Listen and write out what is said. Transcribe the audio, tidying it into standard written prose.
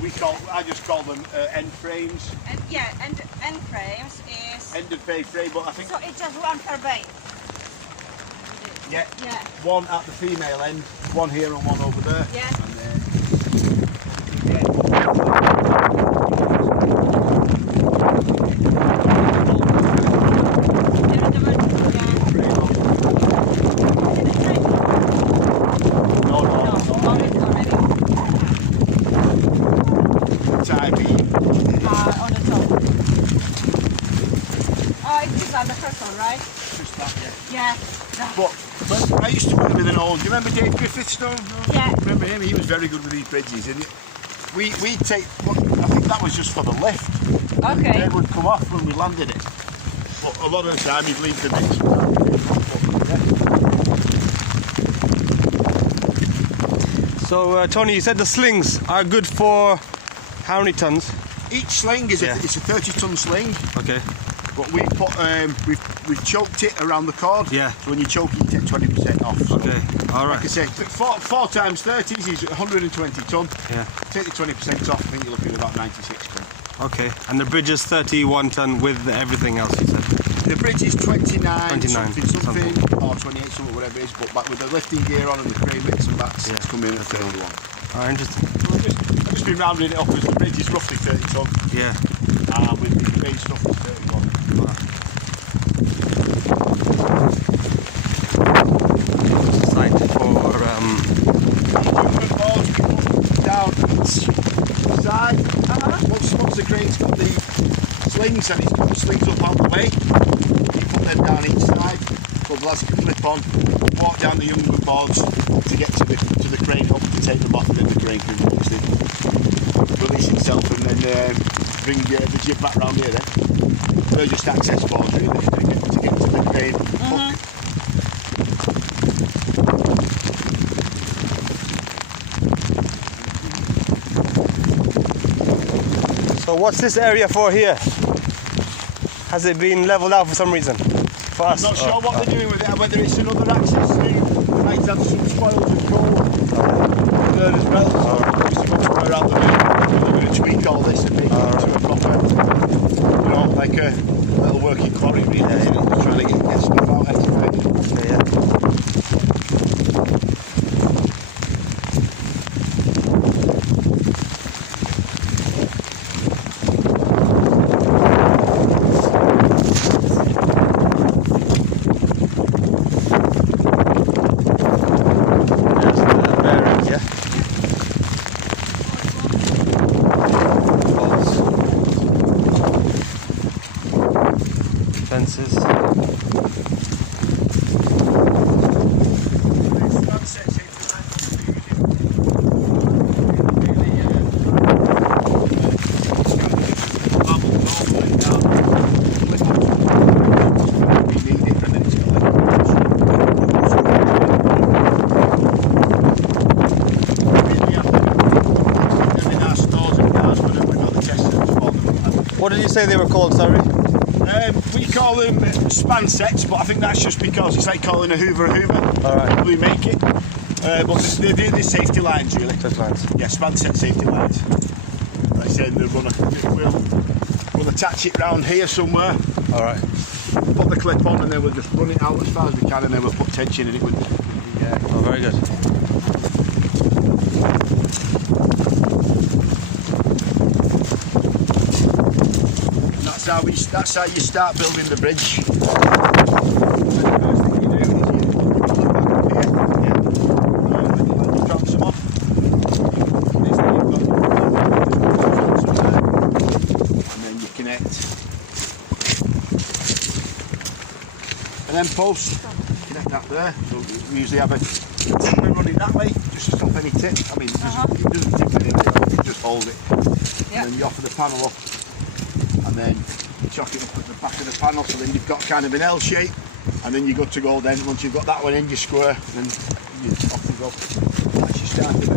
Yeah, I just call them end frames. And yeah, end frames is... End of bay frame, but I think... So it's just one per bay? Yeah. Yeah. One at the female end, one here and one over there. Yeah. And then... Yeah. But I used to work with an old. Do you remember Dave Griffiths? Yeah. Remember him? He was very good with these bridges. And we'd take. I think that was just for the lift. Okay. They would come off when we landed it. But a lot of the time he'd leave the bits. So Tony, you said the slings are good for how many tons? Each sling is it's a 30-ton sling. Okay. But we put we've choked it around the cord. Yeah. So when you choke it, you take 20% off. So okay. All right. Like I say, 4 times 30s is 120 ton. Yeah. Take the 20% off. I think you're looking at about 96 ton. Okay. And the bridge is 31 ton with everything else, you said. The bridge is 29 something, or 28 something, whatever it is. But with the lifting gear on and the crane bits and bats, it's coming in at 31. Oh, interesting. So I've just been rounding it up because the bridge is roughly 30 ton. Yeah. With the crane stuff is 31. Site for boards we put down each side. Once the crane's got the slings and it's got the slings up out the way, you put them down each side. So the lads can clip on, walk down the younger boards to get to the crane up to take them off, and then the crane can release itself and then bring the jib back round here then. They're just access boards really to get to the crane. So what's this area for here? Has it been leveled out for some reason? For us? I'm not sure what they're doing with it, whether it's another access thing. They might have some spoils and coal there as well. So obviously once we're out there, we're going to tweak all this and make it into a proper, like a little working quarry really. Yeah. Just trying to get stuff out expedited. Yeah. Fences. What did you say they were called, sorry? We call them span sets, but I think that's just because it's like calling a Hoover a Hoover. Alright. We make it. But they do the safety lines really. Safety lines. Yeah, span set safety lines. Like I said, we'll attach it round here somewhere. Alright. Put the clip on and then we'll just run it out as far as we can and then we'll put tension in it with Oh, very good. That's how you start building the bridge. Drop some off. And then you connect. And then post. Connect that there. So we usually have a tip running that way, just to stop any tip. I mean, it doesn't tip anyway, you just hold it. And then you offer the panel up. And then chuck it up at the back of the panel, so then you've got kind of an L shape, and then you're good to go then. Once you've got that one in, you square, and then you off you go. That's your starting.